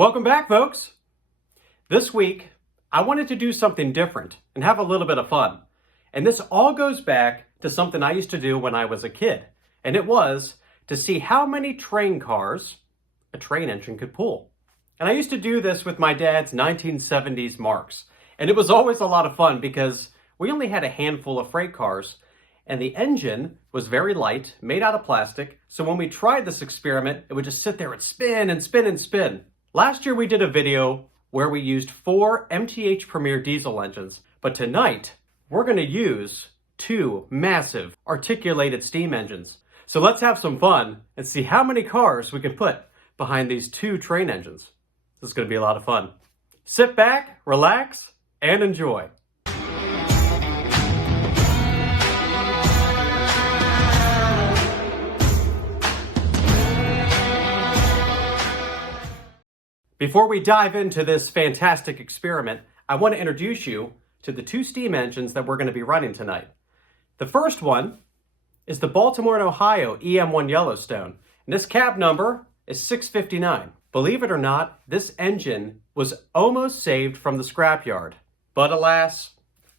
Welcome back, folks. This week, I wanted to do something different and have a little bit of fun. And this all goes back to something I used to do when I was a kid. And it was to see how many train cars a train engine could pull. And I used to do this with my dad's 1970s Marks. And it was always a lot of fun because we only had a handful of freight cars. And the engine was very light, made out of plastic. So when we tried this experiment, it would just sit there and spin and spin and spin. Last year we did a video where we used 4 MTH Premier diesel engines, but tonight we're going to use 2 massive articulated steam engines. So let's have some fun and see how many cars we can put behind these 2 train engines. This is going to be a lot of fun. Sit back, relax, and enjoy. Before we dive into this fantastic experiment, I want to introduce you to the 2 steam engines that we're going to be running tonight. The first one is the Baltimore and Ohio EM1 Yellowstone, and this cab number is 659. Believe it or not, this engine was almost saved from the scrapyard, but alas,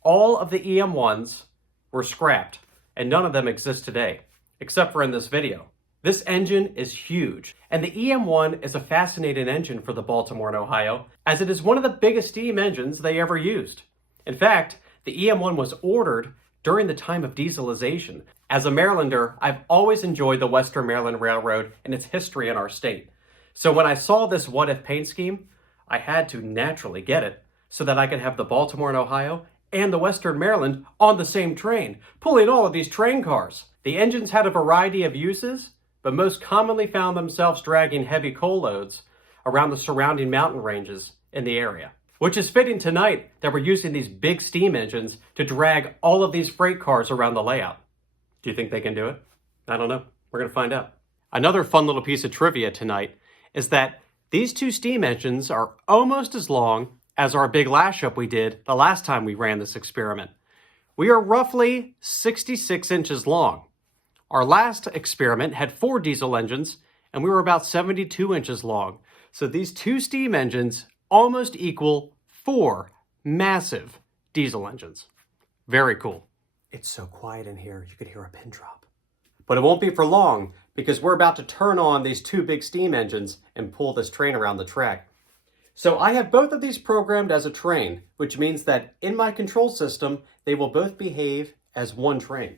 all of the EM1s were scrapped, and none of them exist today, except for in this video. This engine is huge, and the EM1 is a fascinating engine for the Baltimore and Ohio, as it is one of the biggest steam engines they ever used. In fact, the EM1 was ordered during the time of dieselization. As a Marylander, I've always enjoyed the Western Maryland Railroad and its history in our state. So when I saw this what-if paint scheme, I had to naturally get it so that I could have the Baltimore and Ohio and the Western Maryland on the same train, pulling all of these train cars. The engines had a variety of uses, but most commonly found themselves dragging heavy coal loads around the surrounding mountain ranges in the area. Which is fitting tonight that we're using these big steam engines to drag all of these freight cars around the layout. Do you think they can do it? I don't know. We're going to find out. Another fun little piece of trivia tonight is that these 2 steam engines are almost as long as our big lash up we did the last time we ran this experiment. We are roughly 66 inches long. Our last experiment had 4 diesel engines, and we were about 72 inches long. So these 2 steam engines almost equal 4 massive diesel engines. Very cool. It's so quiet in here, you could hear a pin drop. But it won't be for long, because we're about to turn on these 2 big steam engines and pull this train around the track. So I have both of these programmed as a train, which means that in my control system, they will both behave as one train.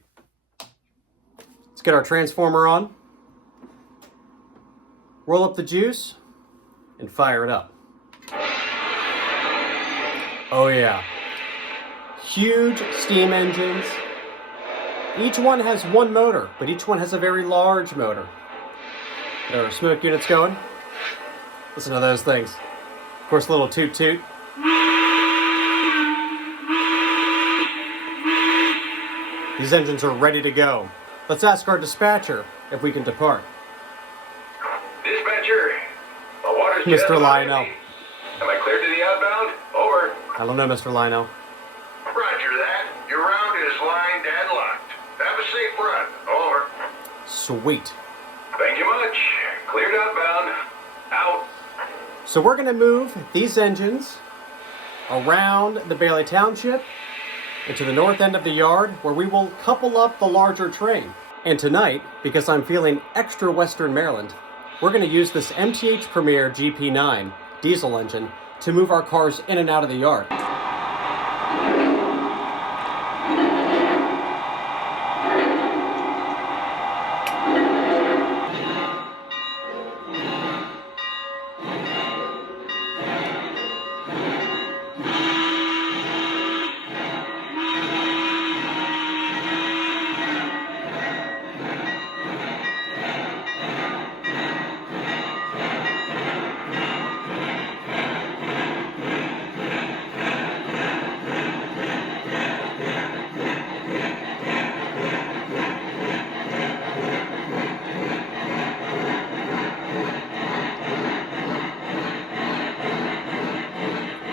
Let's get our transformer on, roll up the juice, and fire it up. Oh yeah, huge steam engines. Each one has one motor, but each one has a very large motor. There are smoke units going. Listen to those things. Of course, a little toot toot. These engines are ready to go. Let's ask our dispatcher if we can depart. Dispatcher, the water's Mr. Lionel. Am I clear to the outbound? Over. I don't know, Mr. Lionel. Roger that. Your route is lined and locked. Have a safe run. Over. Sweet. Thank you much. Cleared outbound. Out. So we're going to move these engines around the Bailey Township and to the north end of the yard, where we will couple up the larger train. And tonight, because I'm feeling extra Western Maryland, we're going to use this MTH Premier GP9 diesel engine to move our cars in and out of the yard.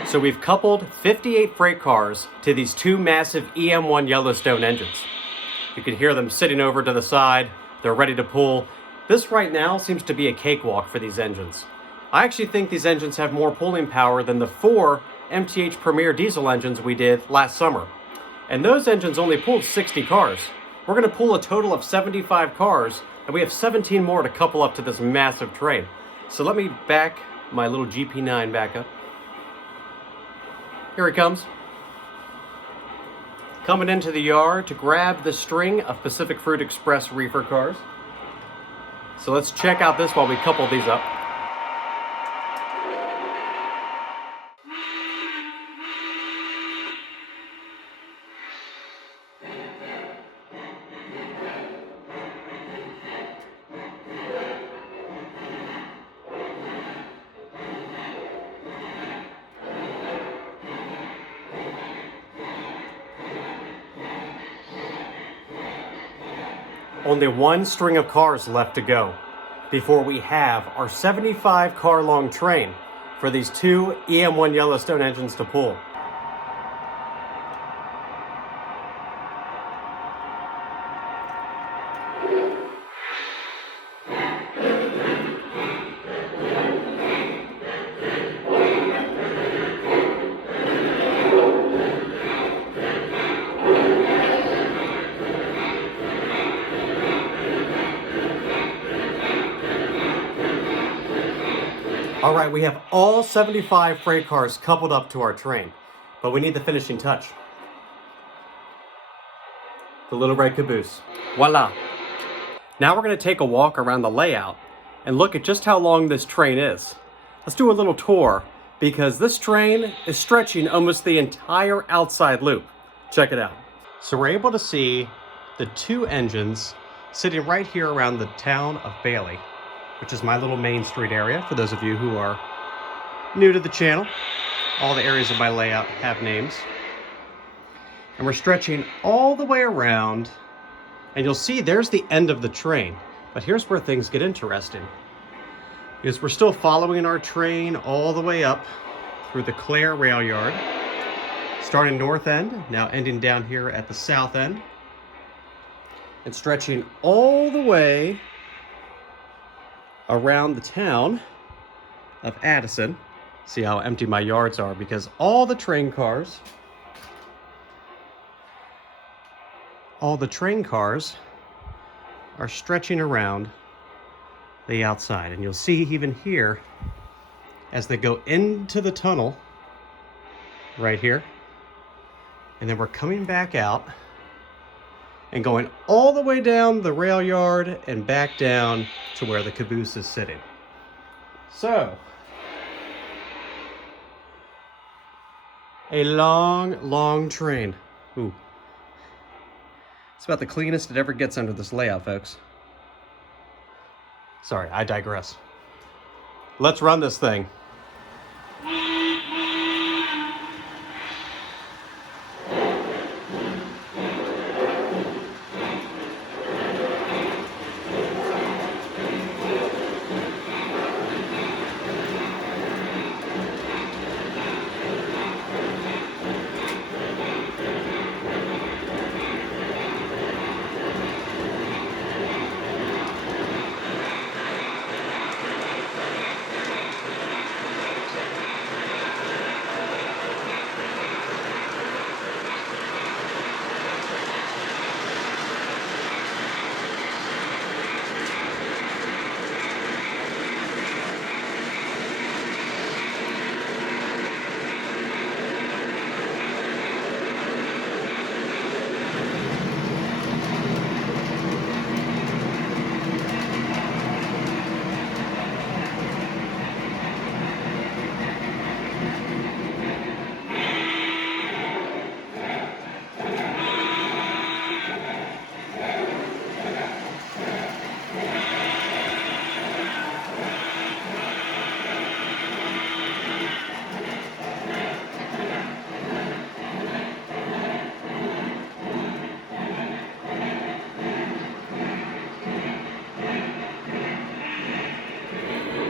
So we've coupled 58 freight cars to these 2 massive EM1 Yellowstone engines. You can hear them sitting over to the side. They're ready to pull. This right now seems to be a cakewalk for these engines. I actually think these engines have more pulling power than the 4 MTH Premier diesel engines we did last summer. And those engines only pulled 60 cars. We're going to pull a total of 75 cars, and we have 17 more to couple up to this massive train. So let me back my little GP9 back up. Here he comes. Coming into the yard to grab the string of Pacific Fruit Express reefer cars. So let's check out this while we couple these up. Only one string of cars left to go before we have our 75 car long train for these 2 EM1 Yellowstone engines to pull. All right, we have all 75 freight cars coupled up to our train, but we need the finishing touch. The little red caboose. Voila. Now we're going to take a walk around the layout and look at just how long this train is. Let's do a little tour because this train is stretching almost the entire outside loop. Check it out. So we're able to see the 2 engines sitting right here around the town of Bailey, which is my little main street area. For those of you who are new to the channel, all the areas of my layout have names. And we're stretching all the way around, and you'll see there's the end of the train. But here's where things get interesting, is we're still following our train all the way up through the Clare rail yard, starting north end, now ending down here at the south end, and stretching all the way around the town of Addison. See how empty my yards are because all the train cars are stretching around the outside. And you'll see even here as they go into the tunnel right here. And then we're coming back out and going all the way down the rail yard and back down to where the caboose is sitting. So, a long, long train. Ooh. It's about the cleanest it ever gets under this layout, folks. Sorry, I digress. Let's run this thing.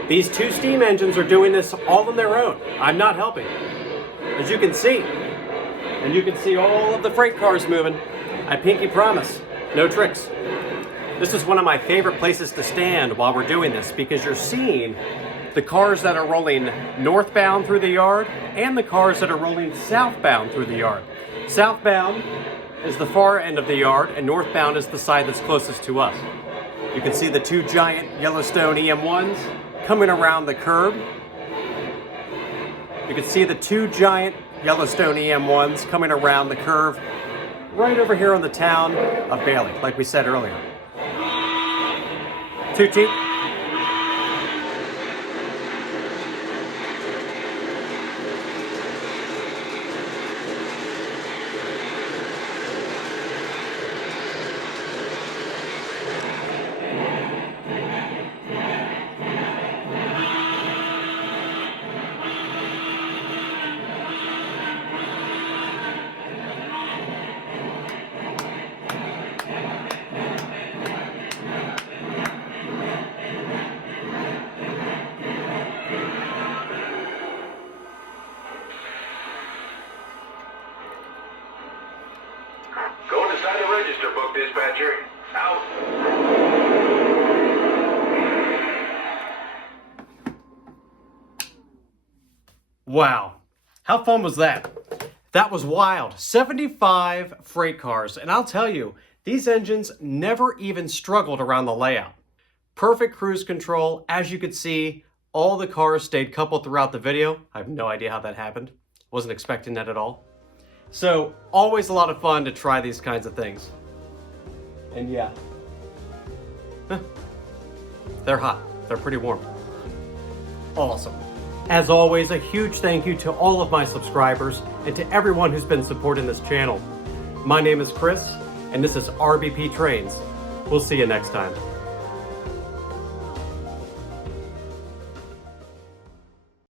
These 2 steam engines are doing this all on their own. I'm not helping. As you can see, and you can see all of the freight cars moving. I pinky promise, no tricks. This is one of my favorite places to stand while we're doing this because you're seeing the cars that are rolling northbound through the yard and the cars that are rolling southbound through the yard. Southbound is the far end of the yard and northbound is the side that's closest to us. You can see the two giant Yellowstone EM1s coming around the curb. You can see the two giant Yellowstone EM1s coming around the curve right over here on the town of Bailey, like we said earlier. Toot toot. Going to sign the register book, dispatcher. Out. Wow, how fun was that? That was wild. 75 freight cars, and I'll tell you, these engines never even struggled around the layout. Perfect cruise control. As you could see, all the cars stayed coupled throughout the video. I have no idea how that happened. Wasn't expecting that at all. So, always a lot of fun to try these kinds of things. And yeah, they're hot. They're pretty warm. Awesome. As always, a huge thank you to all of my subscribers and to everyone who's been supporting this channel. My name is Chris, and this is RBP Trains. We'll see you next time.